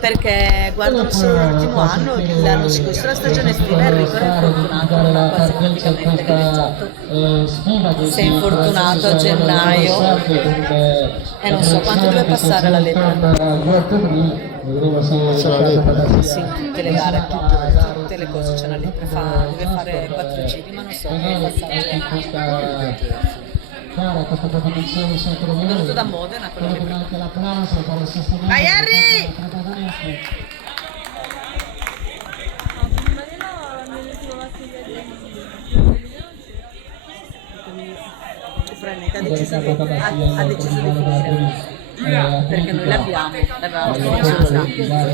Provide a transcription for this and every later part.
Perché guardano solo l'ultimo anno, l'anno scorso la stagione estiva Enrico era infortunato, non ha quasi praticamente gareggiato. Si è infortunato a gennaio e non so quanto deve passare la lepre. Sì, in tutte le gare, tutte le cose c'è la lepre, deve fare 4 giri, ma non so come passare. È venuto da Modena quello che... Vai Harry! Probabilmente ha deciso di finire perché noi l'avevamo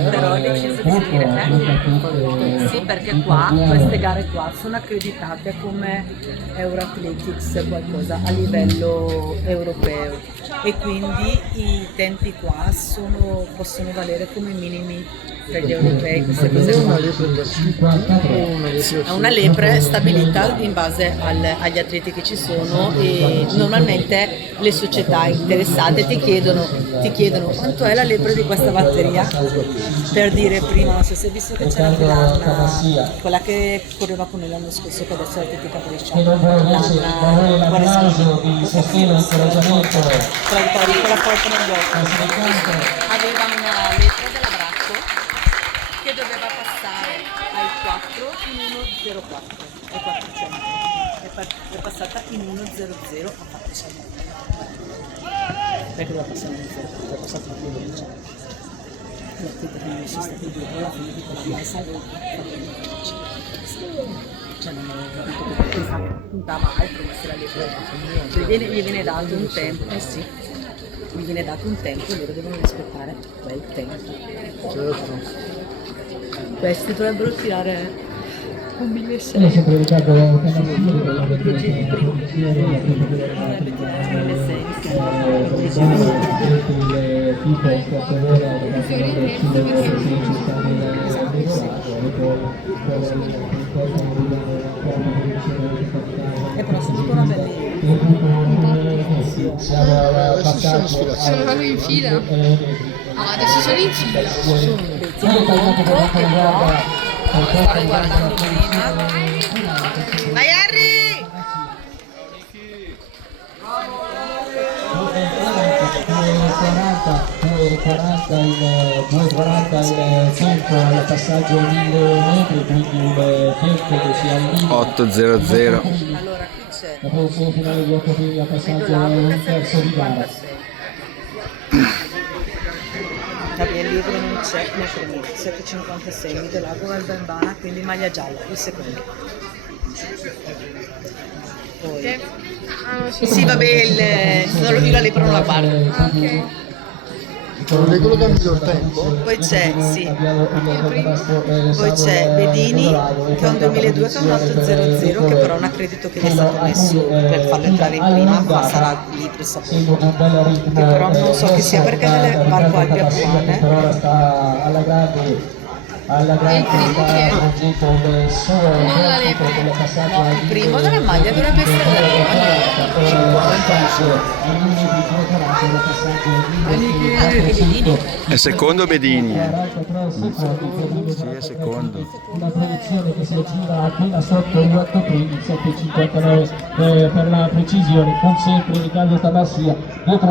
però ha deciso di finire sì, perché qua queste gare qua sono accreditate come Euroathletics qualcosa a livello europeo e quindi i tempi qua possono valere come minimi per gli europei, queste cose qua. È una lepre stabilita in base agli atleti che ci sono e normalmente le società interessate ti chiedono quanto è la lepre di questa batteria, per dire prima, non so se hai visto che c'era quella che correva con noi l'anno scorso che adesso è l'atletica bresciana, l'Anna Guaresini, quella forte nel gioco, aveva una lepre dell'abbraccio che doveva passare al 4 in 1.04 e 400 è passata in 1.00, ha fatto 6 perché doveva passare in 1.04, è passato in 1.10. L'atleta che non è stata dietro alla fine di quella salva cioè non ho capito perché puntava altro, ma se la lepre gli viene dato un tempo, sì, gli viene dato un tempo e loro devono rispettare quel tempo. Certo. Questi dovrebbero tirare un 1.600. Io sempre ricordo dovrebbe tirare un 1.600. Però sono ancora belli. Sono proprio in fila. Ah, adesso sono in fila. Stavo guardando prima. Vai Harry! il 2,40 il tempo al passaggio 1000 metri, quindi un tempo che si allinea 8:00. Allora qui c'è la posizione finale di 8 primi a passaggio un terzo di gara. Gabriele Livro non c'è nel primo 7,56 Midolago al Bambana, quindi maglia gialla, il secondo. Poi sì, vabbè, solo io la lepre non la guardo. Non leggo da miglior tempo. Poi c'è, sì. Poi c'è Bedini che è un 2002 che è un 800 che però è un accredito che gli è stato messo per farlo entrare in prima, ma sarà lì per saputo. Che però non so che sia perché nelle Marco Alpi Apuane. Alla grande il primo della maglia dovrebbe essere È secondo Bedini. Sì, è secondo. Una posizione che si aggira appena sotto gli 8 primi, 7,59 per la precisione, con sempre Riccardo Tabassia, dietro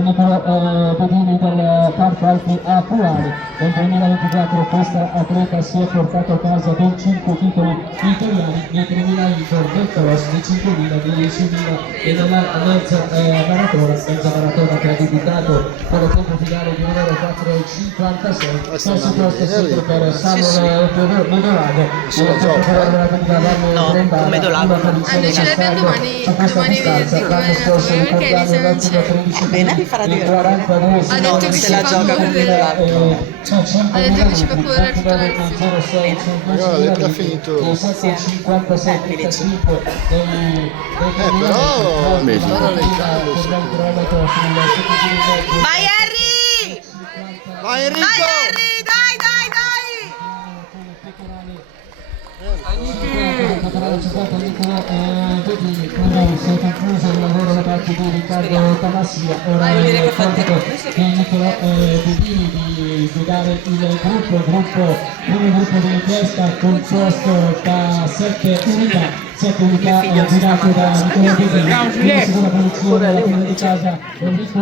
Nicola Bedini del Parco Alpi Apuani. Nel 2024 questa atleta si è portato a casa ben 5 titoli italiani, nei 3.000 indoor, del cross, dei 5.000, dei 10.000 e della mezza maratona che ha debuttato con il tempo finale di 1,4,56. Terzo posto sempre per Samuel Medolago, no, Medolago ce l'abbiamo domani venerdì perché Elisa non c'è. Bene, vi farà divertire. Ha detto che se la gioca con Medolago. Ha detto che ci fa correre tutta la No, lei ha finito. Però Vedi. Vai Harry! Vai Enrico! Vai Harry, dai, dai, dai! Bedini, quindi si è concluso il lavoro da parte di Riccardo Tamassia. Ora è compito di Nicolò Bedini di guidare il primo gruppo di inchiesta composto da 7 unità. 7 unità guidate da Nicolò Bedini, quindi sulla produzione della prima di casa Enrico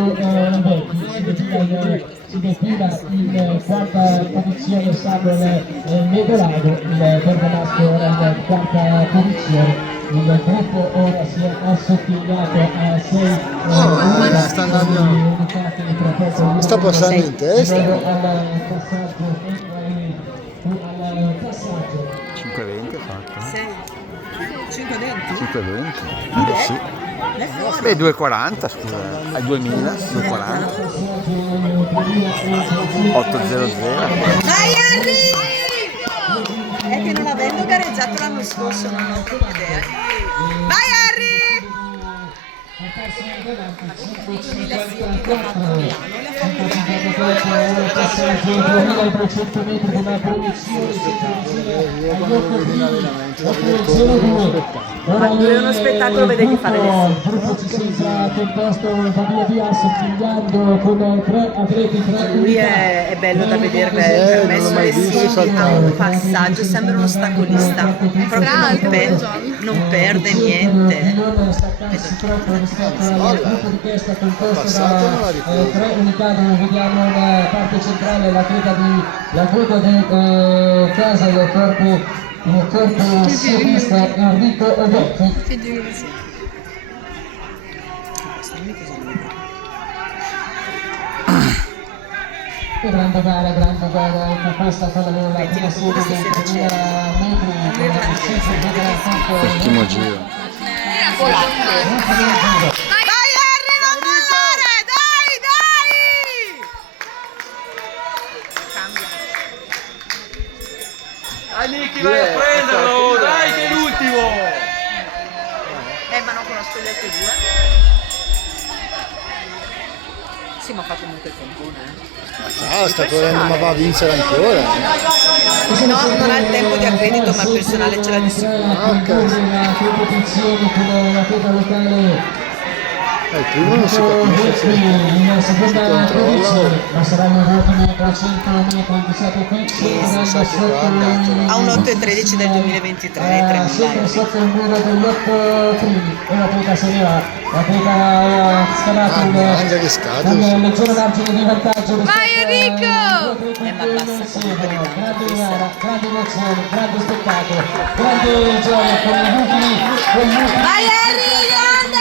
Vecchi, si defila in quarta posizione Samuel Medolago, il bergamasco ora in quarta posizione. Il gruppo ora si è assottigliato a 6 unità, sta andando. Sta passando in testa. al passaggio 5,20 fatto. 6, 5 denti? 5,20? Sì. Beh, 2,40 scusa, ai 2000, 2,40. 8,00. Vai Harry! È che non avendo gareggiato l'anno scorso non ho proprio idea. Vai Harry! È uno spettacolo vedergli fare le il gruppo ci sembra composto da via via assottigliando con 3 atleti, 3 Lui è bello da vedere, per me sulle siti ha un passaggio, sembra uno stacolista, proprio non perde niente. Al gruppo di testa composto da 3 unità dove vediamo la parte centrale la guida di casa del corpo sinistra Enrico Vecchi. Grande gara con questa con la prima serie del 3000 metri Ultimo giro. Vai Harry, non mollare! Dai! Cambia. Dai Nicky, vai a prenderlo! Dai che è l'ultimo! Ma non conosco gli altri due. Sì, ma fa comunque il tampone, Ah, sta correndo, ma va a vincere ancora. No, non ha il tempo di accredito, ma il personale ce l'ha di sicuro. la competizione con la teta locale Il primo non si capisce. in seconda posizione, ma saranno ultimi 300 metri di stato qui, Ha un 8,13 del 2023, sempre sotto il muro degli 8 primi, e la teta se ne va, la teta ha scavato Mannaggia che scatole. un leggero margine di vantaggio. Vai ma passa comunque di tanto grande questa. gara, grande emozione, grande spettacolo, grande gioia con gli ultimi. Vai Harry, grande!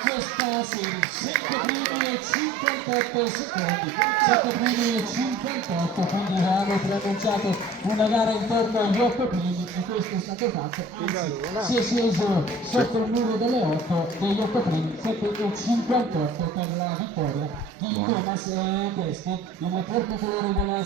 Questa serie 7 primi e 58 secondi, 7 primi e 58, quindi avevamo preannunciato una gara intorno agli 8 primi e questo è stato fatto, si è sceso sotto il muro delle 8 degli 8 primi, 7 e 58 per la vittoria di Thomas Desti, il portatore della